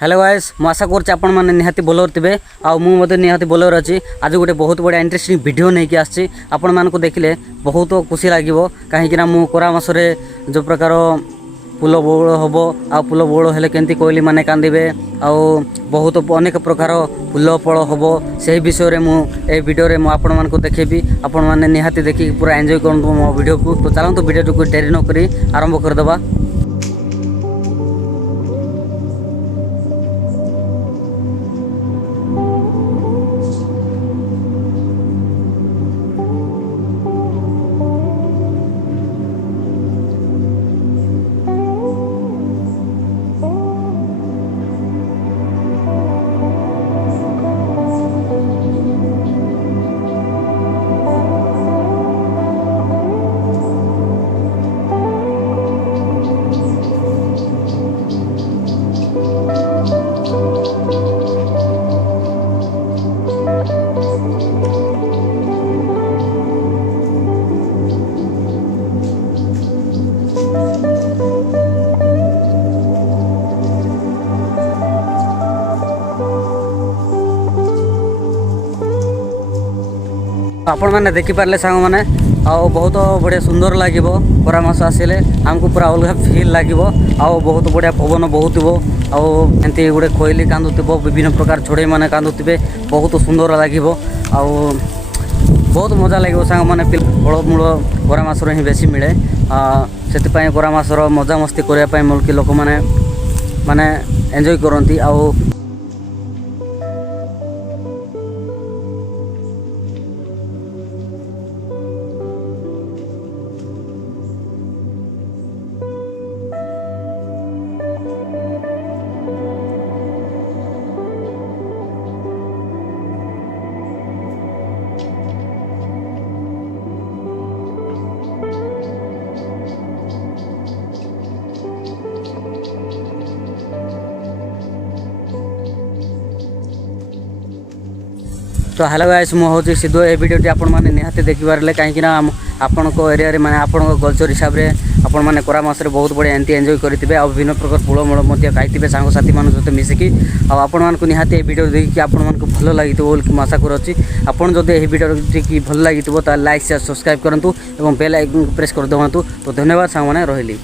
Hello guys मु आशा करछि आपण माने निहाती बोलर थिबे आ मु मते निहाती बोलर अछि। आज गोटे बहुत बड़ा इंटरेस्टिंग वीडियो नै कि आछि आपण मान को देखिले बहुत खुशी लागिवो काहे कि ना मु कोरा मासरे जो प्रकार फूल बौल होबो आ फूल बौल हेले केंती कोइली माने कांदिबे आ बहुत अनेक प्रकार फूल फल होबो से विषय रे मु ए वीडियो रे मु आपण मान को देखेबी आपण माने निहाती देखि पूरा एन्जॉय करन मो वीडियो को। तो चलंतु वीडियो को देरी न करी आरंभ कर देबा। आपण मैंने देखिपारे सांग मैंने बहुत बढ़िया सुंदर लगे कोरा मास आसिले आमको पूरा अलग फिल लगे बहुत बढ़िया पवन बहुथो आमती गोटे कोइली कांदुव विभिन्न प्रकार छोड़े मैंने कांदुवे बहुत सुंदर लगे बहुत मजा लगे सांग मैंने फलमूल कोरा मास हिं बेसी मिले से कोरा मासर मजा मस्ती करने मुल्की लोक मैंने एंजॉय करती आ तो हेलो गाइस मु हूँ सिद्धू ए वीडियोटी आपण मैंने निहाती देखिपारे कहीं आपण एरिया माने आपण कल्चर हिसाब से आपण मैंने कोरा मास बहुत बढ़िया एंती एंजॉय करेंगे आ विभिन्न प्रकार फूलमूल खाई सांगसाथी मान सहित मिसिकी आपण मानक निहाती ए वीडियो देखिए आपण मानक भल लगी बोल आशा करुच्ची आपण जब यह वीडियो देखिए भल लगी लाइक शेयर सब्सक्राइब करूँ और बेल आइकन प्रेस कर दिखाँ। तो धन्यवाद सांग मैंने रही।